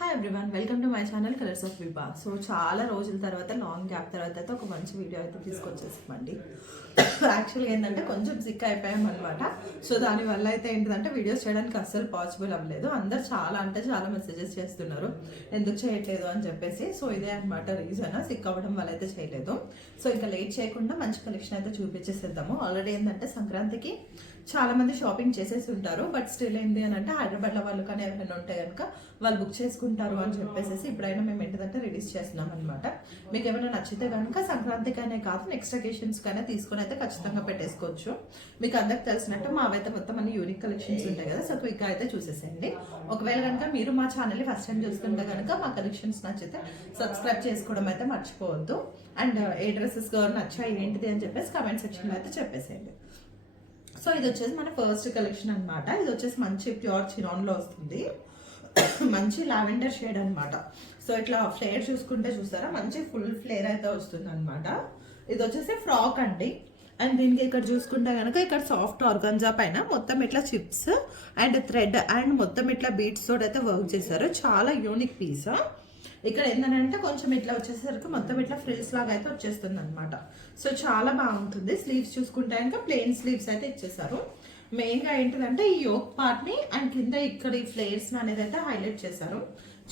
Hi everyone, welcome to my channel colours of Vibha. So చాలా రోజుల తర్వాత, లాంగ్ గ్యాప్ తర్వాత అయితే ఒక మంచి వీడియో అయితే తీసుకొచ్చేసామండి. యాక్చువల్గా ఏంటంటే కొంచెం సిక్ అయిపోయాం అనమాట. సో దానివల్ల అయితే ఏంటంటే వీడియోస్ చేయడానికి అస్సలు పాసిబుల్ అవ్వలేదు. అందరు చాలా అంటే చాలా మెసేజెస్ చేస్తున్నారు ఎందుకు చేయట్లేదు అని చెప్పేసి. సో ఇదే అనమాట రీజన్, సిక్ అవ్వడం వల్ల అయితే చేయలేదు. సో ఇంకా లేట్ చేయకుండా మంచి కలెక్షన్ అయితే చూపించేసేద్దాము. ఆల్రెడీ ఏంటంటే సంక్రాంతికి చాలా మంది షాపింగ్ చేసేసి ఉంటారు, బట్ స్టిల్ ఏంటి అని అంటే హైదరాబాద్లో వాళ్ళు కానీ ఎవరైనా ఉంటే కనుక వాళ్ళు బుక్ చేసుకుంటారు అని చెప్పేసి ఇప్పుడైనా మేము ఏంటంటే రిలీజ్ చేస్తున్నాం అనమాట. మీకు ఏమైనా నచ్చితే కనుక సంక్రాంతికైనా కాదు నెక్స్ట్ అకేషన్స్ కైనా తీసుకొని అయితే ఖచ్చితంగా పెట్టేసుకోవచ్చు. మీకు అందరికి తెలిసినట్టు మావైతే మొత్తం అన్ని యూనిక్ కలెక్షన్స్ ఉంటాయి కదా, సో క్విక్గా అయితే చూసేసేయండి. ఒకవేళ కనుక మీరు మా ఛానల్ని ఫస్ట్ టైం చూస్తుంటే కనుక మా కలెక్షన్స్ నచ్చితే సబ్స్క్రైబ్ చేసుకోవడం అయితే మర్చిపోవద్దు. అండ్ ఏ డ్రెస్సెస్ నచ్చాయి ఏంటిది అని చెప్పేసి కామెంట్ సెక్షన్లో అయితే చెప్పేసేయండి. సో ఇది వచ్చేసి మన ఫస్ట్ కలెక్షన్ అనమాట. ఇది వచ్చేసి మంచి ప్యూర్ చినాన్లో వస్తుంది, మంచి లావెండర్ షేడ్ అనమాట. సో ఇట్లా ఫ్లేర్ చూసుకుంటే చూస్తారా, మంచి ఫుల్ ఫ్లేర్ అయితే వస్తుంది అనమాట. ఇది వచ్చేసి ఫ్రాక్ అండి. అండ్ దీనికి ఇక్కడ చూసుకుంటే కనుక ఇక్కడ సాఫ్ట్ ఆర్గంజా పైన మొత్తం ఇట్లా చిప్స్ అండ్ థ్రెడ్ అండ్ మొత్తం ఇట్లా బీట్స్ తోటి అయితే వర్క్ చేశారు. చాలా యూనిక్ పీస్. ఇక్కడ ఏంటంటే కొంచెం ఇట్లా వచ్చేసరికి మొత్తం ఇట్లా ఫ్రిల్స్ లాగా అయితే వచ్చేస్తుంది అనమాట. సో చాలా బాగుంటుంది. స్లీవ్స్ చూసుకుంటే కనుక ప్లెయిన్ స్లీవ్స్ అయితే ఇచ్చేసారు. మెయిన్గా ఏంటిదంటే ఈ యోక్ పార్ట్ని అండ్ కింద ఇక్కడ ఈ ఫ్లేర్స్ అనేది అయితే హైలైట్ చేశారు.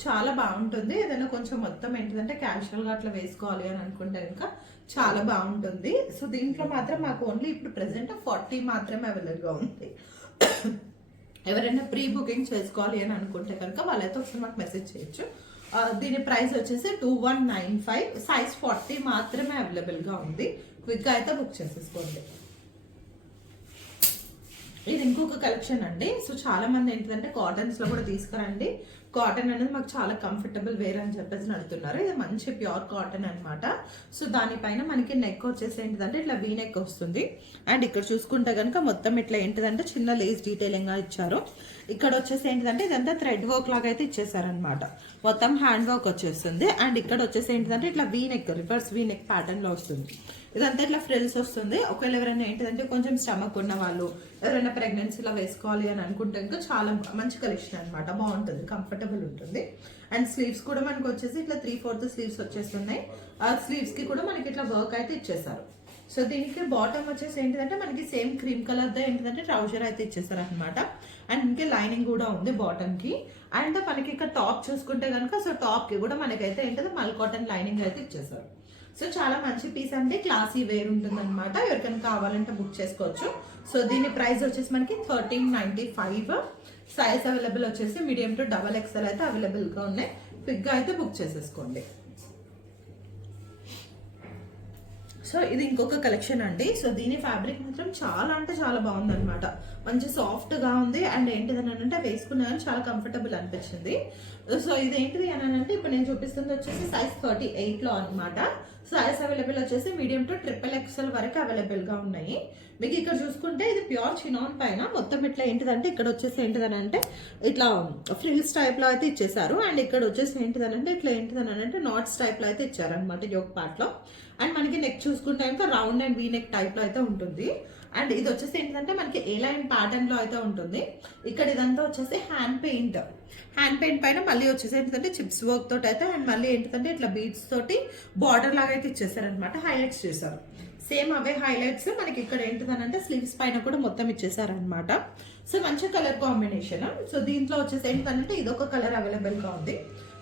చాలా బాగుంటుంది. ఏదైనా కొంచెం మొత్తం ఏంటిదంటే క్యాజువల్గా అట్లా వేసుకోవాలి అని అనుకుంటే కనుక చాలా బాగుంటుంది. సో దీంట్లో మాత్రం మాకు ఓన్లీ ఇప్పుడు ప్రెసెంట్ 40 మాత్రమే అవైలబుల్గా ఉంది. ఎవరైనా ప్రీ బుకింగ్ చేసుకోవాలి అని అనుకుంటే కనుక వాళ్ళైతే ఒకసారి మాకు మెసేజ్ చేయొచ్చు. దీని ప్రైస్ వచ్చేసి 2195, సైజ్ 40 మాత్రమే అవైలబుల్గా ఉంది. క్విక్గా అయితే బుక్ చేసేసుకోండి. ఇది ఇంకొక కలెక్షన్ అండి. సో చాలా మంది ఏంటంటే కాటన్స్ లో కూడా తీసుకురండి, కాటన్ అనేది మాకు చాలా కంఫర్టబుల్ వేర్ అని చెప్పేసి అడుగుతున్నారు. ఇది మంచి ప్యూర్ కాటన్ అనమాట. సో దానిపైన మనకి నెక్ వచ్చేసి ఏంటిదంటే ఇట్లా వీ నెక్ వస్తుంది. అండ్ ఇక్కడ చూసుకుంటే కనుక మొత్తం ఇట్లా ఏంటిదంటే చిన్న లేస్ డీటెయిలింగ్ గా ఇచ్చారు. ఇక్కడ వచ్చేసి ఏంటిదంటే ఇదంతా థ్రెడ్ వర్క్ లాగా అయితే ఇచ్చేసారనమాట. మొత్తం హ్యాండ్ వర్క్ వచ్చేస్తుంది. అండ్ ఇక్కడ వచ్చేసి ఏంటిదంటే ఇట్లా V neck, reverse V neck pattern లో వస్తుంది. ఇదంతా ఇట్లా ఫ్రిల్స్ వస్తుంది. ఒకవేళ ఎవరైనా ఏంటిదంటే కొంచెం స్టమక్ ఉన్న వాళ్ళు, ఎవరైనా ప్రెగ్నెన్సీలో వేసుకోవాలి అని అనుకుంటే ఇంకా చాలా మంచి కలెక్షన్ అనమాట. బాగుంటుంది, కంఫర్టబుల్ ఉంటుంది. అండ్ స్లీవ్స్ కూడా మనకి వచ్చేసి ఇట్లా 3/4 స్లీవ్స్ వచ్చేస్తున్నాయి. ఆ స్లీవ్స్ కి కూడా మనకి ఇట్లా వర్క్ అయితే ఇచ్చేసారు. సో దీనికి బాటమ్ వచ్చేసి ఏంటిదంటే మనకి సేమ్ క్రీమ్ కలర్ తో ఏంటిదంటే ట్రౌజర్ అయితే ఇచ్చేసారు అనమాట. అండ్ ఇంకే లైనింగ్ కూడా ఉంది బాటమ్ కి. అండ్ మనకి ఇక్కడ టాప్ చూసుకుంటే కనుక సో టాప్ కి కూడా మనకైతే ఏంటంటే మల్ కాటన్ లైనింగ్ అయితే ఇచ్చేసారు. సో చాలా మంచి పీస్ అంటే క్లాసీ వేర్ ఉంటుంది అనమాట. ఎవరికైనా కావాలంటే బుక్ చేసుకోవచ్చు. సో దీని ప్రైస్ వచ్చేసి మనకి 1395. సైజ్ అవైలబుల్ వచ్చేసి మీడియం టు XXL అయితే అవైలబుల్గా ఉన్నాయి. క్విక్గా అయితే బుక్ చేసేసుకోండి. సో ఇది ఇంకొక కలెక్షన్ అండి. సో దీని ఫ్యాబ్రిక్ మాత్రం చాలా అంటే చాలా బాగుంది అనమాట. మంచి సాఫ్ట్గా ఉంది. అండ్ ఏంటిదని అంటే వేసుకున్నా కానీ చాలా కంఫర్టబుల్ అనిపించింది. సో ఇది ఏంటిది అని అంటే ఇప్పుడు నేను చూపిస్తుంది వచ్చేసి సైజ్ 38లో అనమాట. సైజ్ అవైలబుల్ వచ్చేసి మీడియం టు XXL వరకు అవైలబుల్గా ఉన్నాయి. మీకు ఇక్కడ చూసుకుంటే ఇది ప్యూర్ చినాన్ పైన మొత్తం ఇట్లా ఏంటిదంటే ఇక్కడ వచ్చేసి ఏంటిదని అంటే ఇట్లా ఫ్రిల్స్ టైప్లో అయితే ఇచ్చేసారు. అండ్ ఇక్కడ వచ్చేసి ఏంటిదని అంటే ఇట్లా ఏంటిదని అంటే నాట్స్ టైప్లో అయితే ఇచ్చారనమాట యోక్ పార్ట్లో. అండ్ మనకి నెక్ చూసుకుంటే ఇంకా రౌండ్ అండ్ వీ నెక్ టైప్లో అయితే ఉంటుంది. అండ్ ఇది వచ్చేసి ఏంటంటే మనకి ఏ లైన్ ప్యాటర్న్ లో అయితే ఉంటుంది. ఇక్కడ ఇదంతా వచ్చేసి హ్యాండ్ పెయింట్ పైన మళ్ళీ వచ్చేసి ఏంటంటే చిప్స్ వర్క్ తోటి అయితే అండ్ మళ్ళీ ఏంటంటే ఇట్లా బీడ్స్ తోటి బార్డర్ లాగా అయితే ఇచ్చేసారనమాట. హైలైట్స్ చేశారు. సేమ్ అవే హైలైట్స్ మనకి ఇక్కడ ఏంటిదనంటే స్లీవ్స్ పైన కూడా మొత్తం ఇచ్చేసారనమాట. సో మంచి కలర్ కాంబినేషన్. సో దీంట్లో వచ్చేసి ఏంటంటే ఇదొక కలర్ అవైలబుల్ గా ఉంది.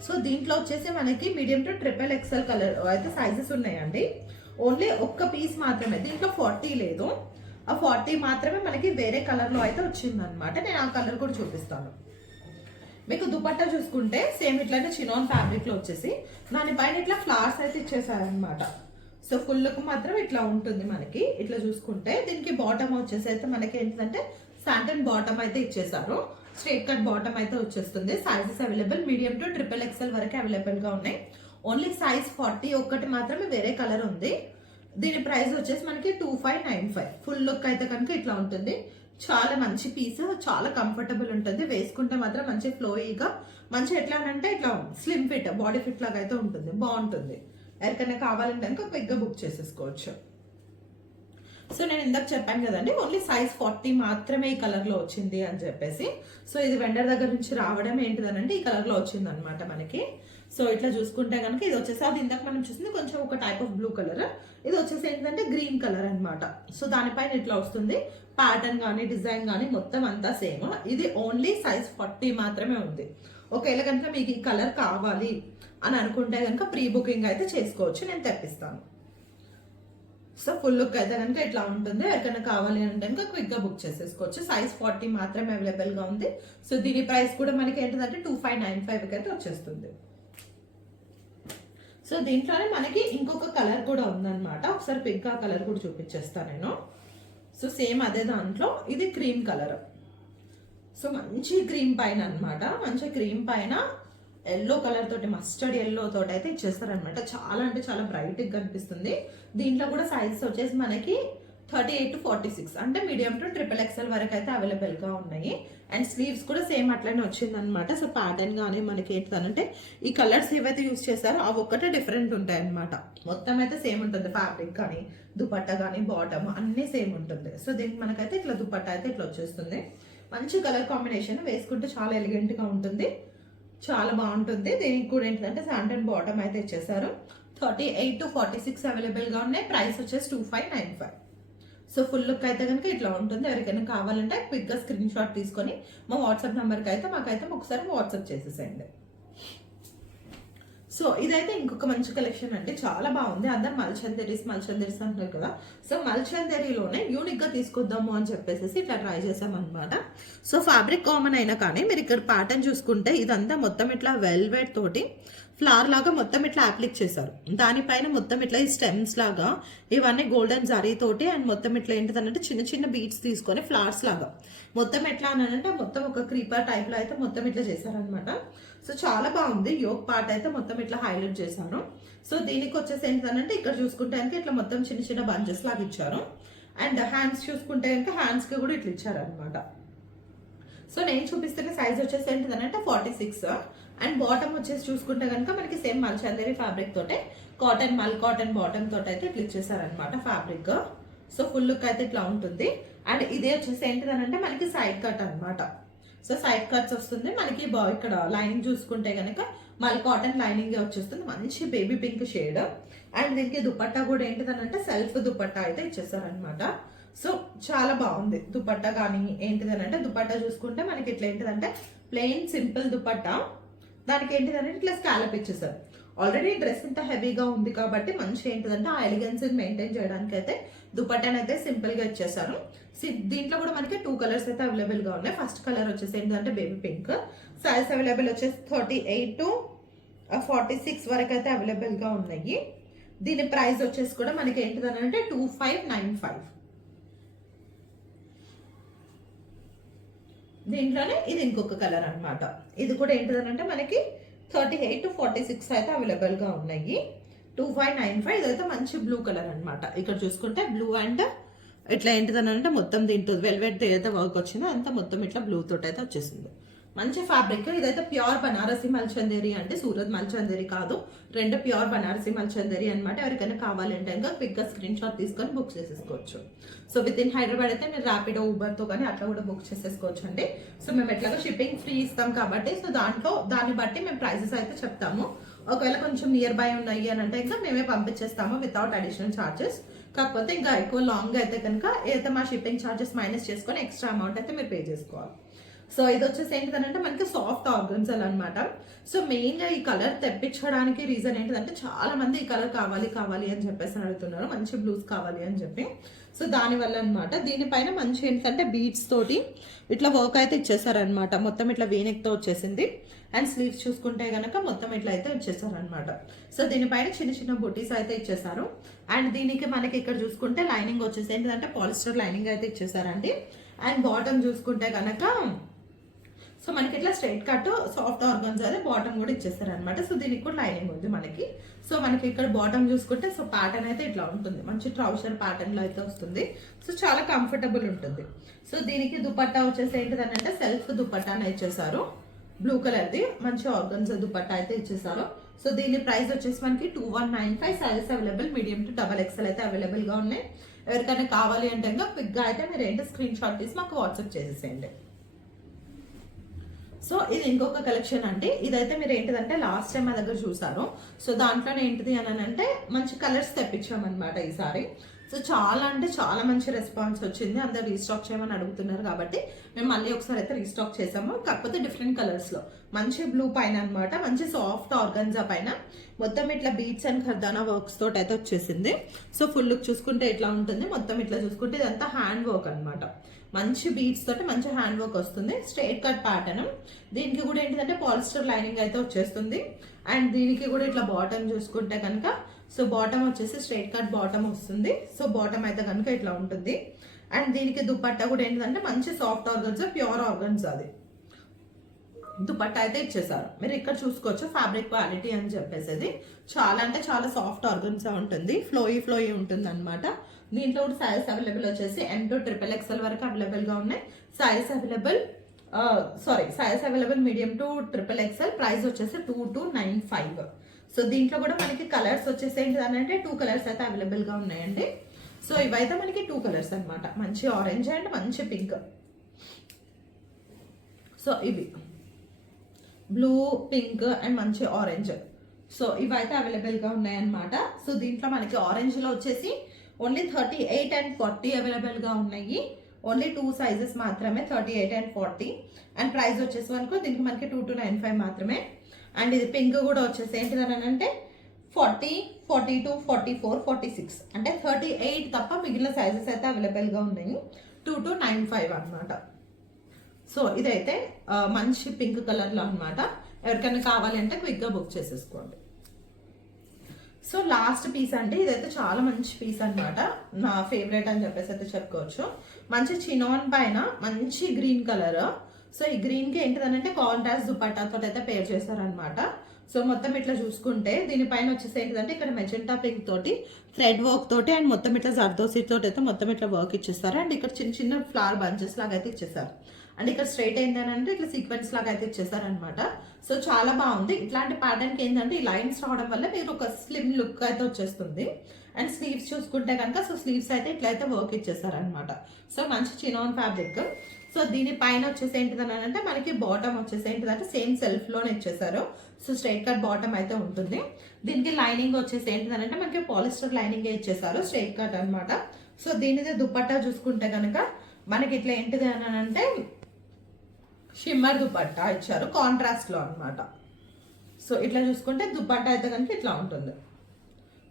సో దీంట్లో వచ్చేసి మనకి మీడియం టు XXL కలర్ అయితే సైజెస్ ఉన్నాయండి. ఓన్లీ ఒక్క పీస్ మాత్రమే, దీంట్లో 40 లేదు. ఆ 40 మాత్రమే మనకి వేరే కలర్లో అయితే వచ్చిందనమాట. నేను ఆ కలర్ కూడా చూపిస్తాను. మీకు దుపట్టా చూసుకుంటే సేమ్ ఇట్లానే చినాన్ ఫ్యాబ్రిక్లో వచ్చేసి దానిపైన ఇట్లా ఫ్లవర్స్ అయితే ఇచ్చేసారనమాట. సో ఫుల్కు మాత్రం ఇట్లా ఉంటుంది మనకి. ఇట్లా చూసుకుంటే దీనికి బాటమ్ వచ్చేసి అయితే మనకి ఏంటంటే శాంటన్ బాటమ్ అయితే ఇచ్చేసారు. స్ట్రైట్ కట్ బాటమ్ అయితే వచ్చేస్తుంది. Sizes available medium to XXL వరకు అవైలబుల్గా ఉన్నాయి. ఓన్లీ సైజ్ 40 ఒక్కటి మాత్రమే వేరే కలర్ ఉంది. దీని ప్రైస్ వచ్చేసి మనకి 2595. ఫుల్ లుక్ అయితే కనుక ఇట్లా ఉంటుంది. చాలా మంచి పీస్, చాలా కంఫర్టబుల్ ఉంటుంది. వేసుకుంటే మాత్రం మంచి ఫ్లోయిగా మంచి ఎట్లా అంటే ఇట్లా స్లిమ్ ఫిట్, బాడీ ఫిట్ లాగా అయితే ఉంటుంది. బాగుంటుంది. ఎవరికైనా కావాలంటే కనుక క్విక్గా బుక్ చేసేసుకోవచ్చు. సో నేను ఇందాక చెప్పాను కదండి, ఓన్లీ సైజ్ 40 మాత్రమే ఈ కలర్లో వచ్చింది అని చెప్పేసి. సో ఇది వెండర్ దగ్గర నుంచి రావడం ఏంటిదనంటే ఈ కలర్లో వచ్చింది అనమాట మనకి. సో ఇట్లా చూసుకుంటే కనుక ఇది వచ్చేసి, అది ఇందాక మనం చూసింది కొంచెం ఒక టైప్ ఆఫ్ బ్లూ కలర్, ఇది వచ్చేసి ఏంటంటే గ్రీన్ కలర్ అనమాట. సో దానిపైన ఇట్లా వస్తుంది ప్యాటర్న్ కానీ డిజైన్ కానీ మొత్తం అంతా సేమ్. ఇది ఓన్లీ సైజ్ 40 మాత్రమే ఉంది. ఒకవేళ కనుక మీకు ఈ కలర్ కావాలి అని అనుకుంటే కనుక ప్రీ బుకింగ్ అయితే చేసుకోవచ్చు, నేను తెప్పిస్తాను. సో ఫుల్ లుక్ అయితే కనుక ఇట్లా ఉంటుంది. ఎవరికైనా కావాలి అంటే కనుక క్విక్గా బుక్ చేసేసుకోవచ్చు. సైజ్ 40 మాత్రమే అవైలబుల్గా ఉంది. సో దీని ప్రైస్ కూడా మనకి ఏంటంటే 2595కి అయితే వచ్చేస్తుంది. సో దీంట్లోనే మనకి ఇంకొక కలర్ కూడా ఉందన్నమాట. ఒకసారి పింక్ కలర్ కూడా చూపించేస్తాను నేను. సో సేమ్ అదే దాంట్లో ఇది క్రీమ్ కలర్. సో మంచి క్రీమ్ పైన అనమాట, మంచి క్రీమ్ పైన ఎల్లో కలర్ తోటి, మస్టర్డ్ ఎల్లో తోటి అయితే ఇచ్చేస్తారనమాట. చాలా అంటే చాలా బ్రైట్గా కనిపిస్తుంది. దీంట్లో కూడా సైజెస్ వచ్చేసి మనకి 38 to 46 అంటే మీడియం టు XXL వరకు అయితే అవైలబుల్గా ఉన్నాయి. అండ్ స్లీవ్స్ కూడా సేమ్ అట్లనే వచ్చిందనమాట. సో ప్యాటర్న్ కానీ మనకి ఏంటంటే ఈ కలర్స్ ఏవైతే యూస్ చేస్తారో అవి ఒక్కటే డిఫరెంట్ ఉంటాయి అనమాట. మొత్తం అయితే సేమ్ ఉంటుంది, ఫ్యాబ్రిక్ కానీ దుపట్టా కానీ బాటమ్ అన్నీ సేమ్ ఉంటుంది. సో దీనికి మనకైతే ఇట్లా దుపట్టా అయితే ఇట్లా వచ్చేస్తుంది. మంచి కలర్ కాంబినేషన్, వేసుకుంటే చాలా ఎలిగెంట్గా ఉంటుంది, చాలా బాగుంటుంది. దీనికి కూడా ఏంటంటే శాంటన్ బాటమ్ అయితే ఇచ్చేసారు. 38 to 46 అవైలబుల్గా ఉన్నాయి. ప్రైస్ వచ్చేసి 2595. సో ఫుల్ లుక్ అయితే కనుక ఇట్లా ఉంటుంది. ఎవరికైనా కావాలంటే క్విక్గా స్క్రీన్ షాట్ తీసుకొని మా వాట్సాప్ నెంబర్కి అయితే మాకైతే ఒకసారి వాట్సాప్ చేసేసేయండి. సో ఇదైతే ఇంకొక మంచి కలెక్షన్ అండి, చాలా బాగుంది. అందరు మల్చందరీస్ అంటారు కదా. సో మల్చందరీలోనే యూనిక్గా తీసుకొద్దాము అని చెప్పేసి ఇట్లా ట్రై చేసామన్నమాట. సో ఫ్యాబ్రిక్ కామన్ అయినా కానీ మీరు ఇక్కడ ప్యాటర్న్ చూసుకుంటే ఇదంతా మొత్తం ఇట్లా వెల్వెట్ తోటి ఫ్లవర్ లాగా మొత్తం ఇట్లా అప్లిక్ చేశారు. దానిపైన మొత్తం ఇట్లా ఈ స్టెమ్స్ లాగా ఇవన్నీ గోల్డెన్ జరీ తోటి అండ్ మొత్తం ఇట్లా ఏంటిదనంటే చిన్న చిన్న బీడ్స్ తీసుకొని ఫ్లవర్స్ లాగా మొత్తం ఎట్లా అనంటే మొత్తం ఒక క్రీపర్ టైప్ లో అయితే మొత్తం ఇట్లా చేశారనమాట. సో చాలా బాగుంది. యోక్ పార్ట్ అయితే మొత్తం ఇట్లా హైలైట్ చేశారు. సో దీనికి వచ్చేసి ఏంటంటే ఇక్కడ చూసుకుంటే కనుక ఇట్లా మొత్తం చిన్న చిన్న బంచెస్ లాగా ఇచ్చారు. అండ్ హ్యాండ్స్ చూసుకుంటే కనుక హ్యాండ్స్ కి కూడా ఇట్లా ఇచ్చారు అనమాట. సో నేను చూపిస్తున్న సైజ్ వచ్చేసి ఏంటిదనంటే 46. అండ్ బాటమ్ వచ్చేసి చూసుకుంటే కనుక మనకి సేమ్ మల్చందేరి ఫ్యాబ్రిక్ తోటే కాటన్ బాటమ్ తోటి అయితే ఇట్లా ఇచ్చేసారనమాట ఫ్యాబ్రిక్. సో ఫుల్ లుక్ అయితే ఇట్లా ఉంటుంది. అండ్ ఇదే వచ్చేసి ఏంటిదనంటే మనకి సైడ్ కట్ అనమాట. సో సైడ్ కట్స్ వస్తుంది మనకి. ఇక్కడ లైనింగ్ చూసుకుంటే కనుక మల్ కాటన్ లైనింగ్ వచ్చేస్తుంది, మంచి బేబీ పింక్ షేడ్. అండ్ దీనికి దుపట్టా కూడా ఏంటిదనంటే సెల్ఫ్ దుపట్టా అయితే ఇచ్చేసారనమాట. సో చాలా బాగుంది దుపట్టా కానీ ఏంటిదనంటే. దుపట్టా చూసుకుంటే మనకి ఇట్లా ఏంటిదంటే ప్లెయిన్ సింపుల్ దుపట్టా, దానికి ఏంటిదంటే ఇట్లా స్కాలప్ ఇచ్చేసారు. ఆల్రెడీ డ్రెస్ ఇంత హెవీగా ఉంది కాబట్టి మంచి ఏంటిదంటే ఆ ఎలిగెన్స్ మెయింటైన్ చేయడానికి అయితే దుపట్టాని అయితే సింపుల్ గా ఇచ్చేసారు. దీంట్లో కూడా మనకి 2 కలర్స్ అయితే అవైలబుల్ గా ఉన్నాయి. ఫస్ట్ కలర్ వచ్చేసి ఏంటంటే బేబీ పింక్. సైజ్ అవైలబుల్ వచ్చేసి 38 to 46 వరకు అయితే అవైలబుల్ గా ఉన్నాయి. దీని ప్రైస్ వచ్చేసి కూడా మనకి ఏంటిదనంటే 2595. దీంట్లోనే ఇది ఇంకొక కలర్ అనమాట. ఇది కూడా ఏంటిదనంటే మనకి 38 to 46 అయితే అవైలబుల్ గా ఉన్నాయి. 2595. ఇదైతే మంచి బ్లూ కలర్ అనమాట. ఇక్కడ చూసుకుంటే బ్లూ అండ్ ఇట్లా ఏంటిదనంటే మొత్తం దీంట్లో వెల్వెట్ ఏదైతే వర్క్ వచ్చిందో అంతా మొత్తం ఇట్లా బ్లూ తోటి అయితే వచ్చేసింది. మంచి ఫ్యాబ్రిక్. ఇదైతే ప్యూర్ బనారసి మల్చందేరి అంటే సూరత్ మల్చందేరి కాదు, రెండు ప్యూర్ బనారసి మల్చందేరి అనమాట. ఎవరికైనా కావాలంటే ఇంకా క్విక్ గా స్క్రీన్ షాట్ తీసుకొని బుక్ చేసేసుకోవచ్చు. సో విత్ ఇన్ హైదరాబాద్ అయితే మీరు ర్యాపిడో ఊబర్ తో కానీ అట్లా కూడా బుక్ చేసేసుకోవచ్చు అండి. సో మేము ఎట్లాగో షిప్పింగ్ ఫ్రీ ఇస్తాం కాబట్టి సో దాన్ని బట్టి మేము ప్రైసెస్ అయితే చెప్తాము. ఒకవేళ కొంచెం నియర్ బై ఉన్నాయి అని అంటే ఇంకా మేమే పంపించేస్తాము వితౌట్ అడిషనల్ ఛార్జెస్. కాకపోతే ఇంకా ఎక్కువ లాంగ్ అయితే కనుక అయితే మా షిప్పింగ్ ఛార్జెస్ మైనస్ చేసుకొని ఎక్స్ట్రా అమౌంట్ అయితే మీరు పే చేసుకోవాలి. సో ఇది వచ్చేసి ఏంటిదంటే మనకి సాఫ్ట్ ఆర్గన్జల్ అనమాట. సో మెయిన్ గా ఈ కలర్ తెప్పించడానికి రీజన్ ఏంటిదంటే చాలా మంది ఈ కలర్ కావాలి అని చెప్పేసి అడుగుతున్నారు, మంచి బ్లూస్ కావాలి అని చెప్పి. సో దానివల్ల అనమాట. దీనిపైన మంచి ఏంటంటే బీడ్స్ తోటి ఇట్లా వర్క్ అయితే ఇచ్చేసారనమాట. మొత్తం ఇట్లా వీనెక్ తో వచ్చేసింది. అండ్ స్లీవ్స్ చూసుకుంటే కనుక మొత్తం ఇట్లా అయితే ఇచ్చేసారనమాట. సో దీనిపైన చిన్న చిన్న బుటీస్ అయితే ఇచ్చేసారు. అండ్ దీనికి మనకి ఇక్కడ చూసుకుంటే లైనింగ్ వచ్చేసి ఏంటంటే పాలిస్టర్ లైనింగ్ అయితే ఇచ్చేసారండి. అండ్ బాటమ్ చూసుకుంటే కనుక సో మనకి ఇట్లా స్ట్రైట్ కట్ సాఫ్ట్ ఆర్గన్స్ అయితే బాటమ్ కూడా ఇచ్చేస్తారు అనమాట. సో దీనికి కూడా లైనింగ్ ఉంది మనకి. సో మనకి ఇక్కడ బాటమ్ చూసుకుంటే సో ప్యాటర్న్ అయితే ఇట్లా ఉంటుంది, మంచి ట్రౌజర్ ప్యాటర్న్ లో అయితే వస్తుంది. సో చాలా కంఫర్టబుల్ ఉంటుంది. సో దీనికి దుపట్టా వచ్చేసి ఏంటిదంటే సెల్ఫ్ దుపట్టాని ఇచ్చేసారు, బ్లూ కలర్ది మంచి ఆర్గన్స్ దుపట్టా అయితే ఇచ్చేసారు. సో దీని ప్రైస్ వచ్చేసి మనకి 2195. Sizes available medium to XXL అయితే అవైలబుల్ గా ఉన్నాయి. ఎవరికైనా కావాలి అంటే ఇంకా క్విక్గా అయితే మీరు ఏంటి స్క్రీన్ షాట్ తీసి మాకు వాట్సాప్ చేసేసేయండి. సో ఇది ఇంకొక కలెక్షన్ అండి. ఇదైతే మీరు ఏంటిదంటే లాస్ట్ టైం మా దగ్గర చూసారు. సో దాంట్లోనే ఏంటిది అని అంటే మంచి కలర్స్ తెప్పించామన్నమాట ఈసారి. సో చాలా అంటే చాలా మంచి రెస్పాన్స్ వచ్చింది. అందరు రీస్టాక్ చేయమని అడుగుతున్నారు కాబట్టి మేము మళ్ళీ ఒకసారి అయితే రీస్టాక్ చేసాము. కాకపోతే డిఫరెంట్ కలర్స్లో మంచి బ్లూ పైన అనమాట, మంచి సాఫ్ట్ ఆర్గన్జా పైన మొత్తం ఇట్లా బీట్స్ అండ్ ఖర్దానా వర్క్స్ తోటి అయితే వచ్చేసింది. సో ఫుల్ లుక్ చూసుకుంటే ఇట్లా ఉంటుంది. మొత్తం ఇట్లా చూసుకుంటే ఇదంతా హ్యాండ్ వర్క్ అనమాట. మంచి బీట్స్ తోటి మంచి హ్యాండ్ వర్క్ వస్తుంది. Straight cut pattern. దీనికి కూడా ఏంటిదంటే పాలిస్టర్ లైనింగ్ అయితే వచ్చేస్తుంది. అండ్ దీనికి కూడా ఇట్లా బాటమ్ చూసుకుంటే కనుక సో బాటమ్ వచ్చేసి స్ట్రైట్ కట్ బాటమ్ వస్తుంది. సో బాటమ్ అయితే కనుక ఇట్లా ఉంటుంది. అండ్ దీనికి దుపట్టా కూడా ఏంటంటే మంచి సాఫ్ట్ ఆర్గన్స్, ప్యూర్ ఆర్గన్స్ అది దుపట్టా అయితే ఇచ్చేసారు. మీరు ఇక్కడ చూసుకోవచ్చు ఫ్యాబ్రిక్ క్వాలిటీ అని చెప్పేసి చాలా అంటే చాలా సాఫ్ట్ ఆర్గన్స్ ఉంటుంది. ఫ్లోయీ ఉంటుంది అనమాట. దీంట్లో కూడా సైజ్ అవైలబుల్ వచ్చేసి M to XXL వరకు అవైలబుల్గా ఉన్నాయి. Size available medium to XXL. Price వచ్చేసి 2295. సో దీంట్లో కూడా మనకి కలర్స్ వచ్చేసి ఏంటిదంటే 2 కలర్స్ అయితే అవైలబుల్గా ఉన్నాయండి. సో ఇవైతే మనకి 2 కలర్స్ అనమాట, మంచి ఆరెంజ్ అండ్ మంచి పింక్. సో ఇవి బ్లూ, పింక్ అండ్ మంచి ఆరెంజ్. సో ఇవైతే అవైలబుల్గా ఉన్నాయన్నమాట. సో దీంట్లో మనకి ఆరెంజ్లో వచ్చేసి ఓన్లీ 38 and 40 అవైలబుల్గా ఉన్నాయి. ఓన్లీ 2 సైజెస్ మాత్రమే, 38 and 40. అండ్ ప్రైస్ వచ్చేసి అనుకో దీనికి మనకి 2295 మాత్రమే. అండ్ ఇది పింక్ కూడా వచ్చేసి ఏంటిదని అంటే 40, 42, 44, 46 అంటే 38 తప్ప మిగిలిన సైజెస్ అయితే అవైలబుల్గా ఉన్నాయి. 2295 అనమాట. సో ఇదైతే మంచి పింక్ కలర్లో అనమాట. ఎవరికైనా కావాలి అంటే క్విక్గా బుక్ చేసేసుకోండి. సో లాస్ట్ పీస్ అండి. ఇదైతే చాలా మంచి పీస్ అనమాట, నా ఫేవరెట్ అని చెప్పేసి అయితే చెప్పుకోవచ్చు. మంచి చినాన్ పైన మంచి గ్రీన్ కలర్. సో ఈ గ్రీన్కి ఏంటిదనంటే కాంట్రాస్ట్ దుపట్టాతో అయితే పేర్ చేశారనమాట. సో మొత్తం ఇట్లా చూసుకుంటే దీనిపైన వచ్చేసి ఏంటిదంటే ఇక్కడ మెజెంటా పింక్ తోటి థ్రెడ్ వర్క్ తోటి అండ్ మొత్తం ఇట్లా జర్దోసి తోటి అయితే మొత్తం ఇట్లా వర్క్ ఇచ్చేస్తారు. అండ్ ఇక్కడ చిన్న చిన్న ఫ్లవర్ బంచెస్ లాగా అయితే ఇచ్చేసారు. అండ్ ఇక్కడ స్ట్రైట్ ఏంటంటే ఇట్లా సీక్వెన్స్ లాగా అయితే ఇచ్చేసారనమాట. సో చాలా బాగుంది. ఇట్లాంటి ప్యాటర్న్కి ఏంటంటే ఈ లైన్స్ రావడం వల్ల మీరు ఒక స్లిమ్ లుక్ అయితే వచ్చేస్తుంది. అండ్ స్లీవ్స్ చూసుకుంటే కనుక సో స్లీవ్స్ అయితే ఇట్లయితే వర్క్ ఇచ్చేసారనమాట. సో మంచి చినాన్ ఫ్యాబ్రిక్. సో దీని పైన వచ్చేసి ఏంటిదని అంటే మనకి బాటమ్ వచ్చేసి ఏంటిదంటే సేమ్ సెల్ఫ్లోనే ఇచ్చేసారు. సో స్ట్రైట్ కట్ బాటమ్ అయితే ఉంటుంది. దీనికి లైనింగ్ వచ్చేసి ఏంటిదనంటే మనకి పాలిస్టర్ లైనింగ్ ఇచ్చేసారు, స్ట్రైట్ కట్ అనమాట. సో దీనిదే దుపట్టా చూసుకుంటే కనుక మనకి ఇట్లా ఏంటిది అని అంటే షిమ్మర్ దుపట్టా ఇచ్చారు కాంట్రాస్ట్లో అనమాట. సో ఇట్లా చూసుకుంటే దుపట్టా అయితే కనుక ఇట్లా ఉంటుంది.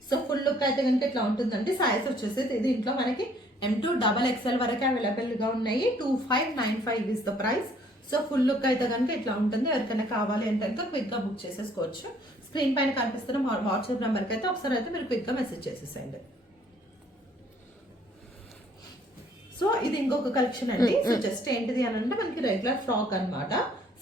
సో ఫుల్ లుక్ అయితే కనుక ఇట్లా ఉంటుందండి. సైజ్ వచ్చేసి దీంట్లో మనకి M to XXL వరకు అవైలబుల్గా ఉన్నాయి. 2595 is the price. So full look అయితే కనుక ఇట్లా ఉంటుంది. ఎవరికైనా కావాలి అంటే కనుక క్విక్గా బుక్ చేసేసుకోవచ్చు. స్క్రీన్ పైన కనిపిస్తున్న వాట్సాప్ నెంబర్కి అయితే ఒకసారి అయితే మీరు క్విక్గా మెసేజ్ చేసేసేయండి. సో ఇది ఇంకొక కలెక్షన్ అండి. సో జస్ట్ ఏంటిది అని అంటే మనకి రెగ్యులర్ ఫ్రాక్ అనమాట.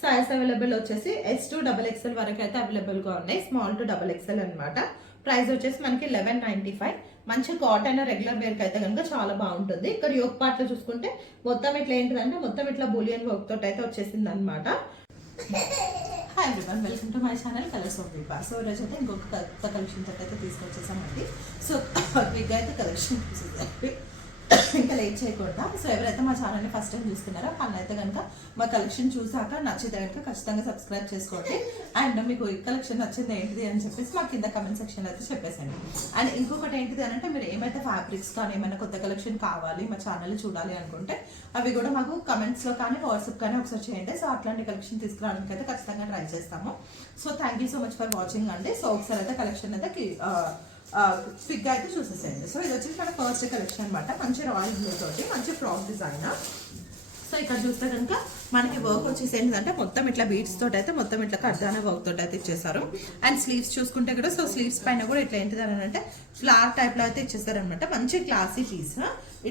సైజ్ అవైలబుల్ వచ్చేసి S to XXL వరకు అయితే అవైలబుల్గా ఉన్నాయి. స్మాల్ టు XXL అనమాట. ప్రైస్ వచ్చేసి మనకి 1195. మంచి కాటన్ రెగ్యులర్ వేర్కి అయితే కనుక చాలా బాగుంటుంది. ఇక్కడ యోక్ పార్ట్లో చూసుకుంటే మొత్తం ఇట్లా ఏంటిదంటే మొత్తం ఇట్లా బూలియన్ వర్క్ తోటి అయితే వచ్చేసింది అనమాట. Hi everyone, welcome to my channel colours of Vibha. So ఈరోజు అయితే ఇంకొక కొత్త కలెక్షన్ తోటి అయితే తీసుకొచ్చేసామండి. సో క్విక్గా అయితే కలెక్షన్ చూసేసరికి ఇంకా లేట్ చేయకుండా. సో ఎవరైతే మా ఛానల్ని ఫస్ట్ టైం చూస్తున్నారో వాళ్ళైతే కనుక మా కలెక్షన్ చూసాక నచ్చితే కనుక ఖచ్చితంగా సబ్స్క్రైబ్ చేసుకోండి. అండ్ మీకు ఈ కలెక్షన్ నచ్చింది ఏంటిది అని చెప్పేసి మాకు కింద కమెంట్ సెక్షన్ అయితే చెప్పేసండి. అండ్ ఇంకొకటి ఏంటిది అని అంటే మీరు ఏమైతే ఫ్యాబ్రిక్స్ కానీ ఏమైనా కొత్త కలెక్షన్ కావాలి మా ఛానల్ చూడాలి అనుకుంటే అవి కూడా మాకు కమెంట్స్లో కానీ వాట్సాప్ కానీ ఒకసారి చేయండి. సో అట్లాంటి కలెక్షన్ తీసుకురావడానికి అయితే ఖచ్చితంగా ట్రై చేస్తాము. So thank you so much for watching అండి. సో ఒకసారి అయితే కలెక్షన్ అయితే క్విక్గా అయితే చూసేసేయండి. సో ఇది వచ్చేసి మన ఫస్ట్ కలెక్షన్ అనమాట. మంచి రాయల్ బ్లూ తోటి మంచి ఫ్రాక్ డిజైన్. సో ఇక్కడ చూస్తే కనుక మనకి వర్క్ వచ్చేసి ఏంటంటే మొత్తం ఇట్లా బీట్స్ తోటి అయితే మొత్తం ఇట్లా కర్దానా వర్క్ తోటి అయితే ఇచ్చేసారు. అండ్ స్లీవ్స్ చూసుకుంటే కూడా సో స్లీవ్స్ పైన కూడా ఇట్లా ఏంటిది అని అంటే ఫ్లవర్ టైప్లో అయితే ఇచ్చేసారు అనమాట. మంచి క్లాసీ పీస్.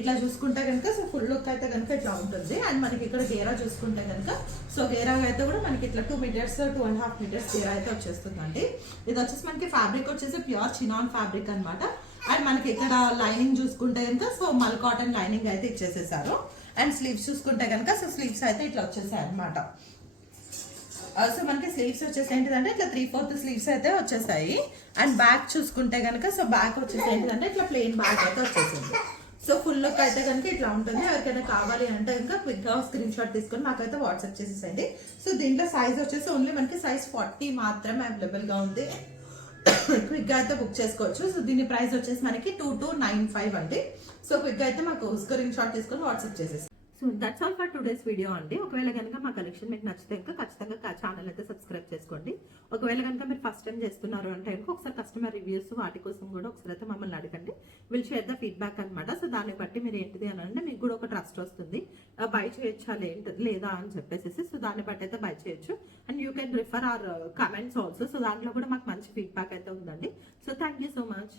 ఇట్లా చూసుకుంటే కనుక సో ఫుల్ లుక్ అయితే కనుక ఇట్లా ఉంటుంది. అండ్ మనకి ఇక్కడ గేరా చూసుకుంటే కనుక సో గేరా అయితే కూడా మనకి ఇట్లా 2 meters 2.5 meters గేరా అయితే వచ్చేస్తుందండి. ఇది వచ్చేసి మనకి ఫ్యాబ్రిక్ వచ్చేసి ప్యూర్ చినాన్ ఫ్యాబ్రిక్ అనమాట. అండ్ మనకి ఇక్కడ లైనింగ్ చూసుకుంటే కనుక సో మల్ కాటన్ లైనింగ్ అయితే ఇచ్చేసేసారు. అండ్ స్లీవ్స్ చూసుకుంటే కనుక సో స్లీవ్స్ అయితే ఇట్లా వచ్చేసాయి అనమాట. సో మనకి స్లీవ్స్ వచ్చేసి ఏంటిదంటే ఇట్లా 3/4 స్లీవ్స్ అయితే వచ్చేసాయి. అండ్ బ్యాక్ చూసుకుంటే కనుక సో బ్యాక్ వచ్చేసి ఏంటిదంటే ఇట్లా ప్లెయిన్ బ్యాక్ అయితే వచ్చేసింది. సో ఫుల్ లుక్ అయితే కనుక ఇట్లా ఉంటుంది. ఎవరికైనా కావాలి అంటే కనుక క్విక్గా స్క్రీన్ షాట్ తీసుకొని నాకైతే వాట్సాప్ చేసేసండి. సో దీంట్లో సైజ్ వచ్చేసి ఓన్లీ మనకి సైజ్ 40 మాత్రమే అవైలబుల్గా ఉంది. క్విక్గా అయితే బుక్ చేసుకోవచ్చు. సో దీని ప్రైస్ వచ్చేసి మనకి 2295 అండి. సో క్విక్గా అయితే మాకు స్క్రీన్ షాట్ తీసుకొని వాట్సాప్ చేసేసి. So that's all for today's video అండి. ఒకవేళ కనుక మా కలెక్షన్ మీకు నచ్చితే కనుక ఖచ్చితంగా ఛానల్ అయితే సబ్స్క్రైబ్ చేసుకోండి. ఒకవేళ కనుక మీరు ఫస్ట్ టైం చేస్తున్నారు అంటే కనుక ఒకసారి కస్టమర్ రివ్యూస్ వాటి కోసం కూడా ఒకసారి అయితే మమ్మల్ని అడగండి. విల్ షేర్ ద ఫీడ్బ్యాక్ అనమాట. సో దాన్ని బట్టి మీరు ఏంటిది అని అంటే మీకు కూడా ఒక ట్రస్ట్ వస్తుంది. బై చేయొచ్చా లేదా అని చెప్పేసి. సో దాన్ని బట్టి అయితే బై చేయొచ్చు. And you can refer our comments also. So దాంట్లో కూడా మాకు మంచి ఫీడ్బ్యాక్ అయితే ఉందండి. So thank you so much.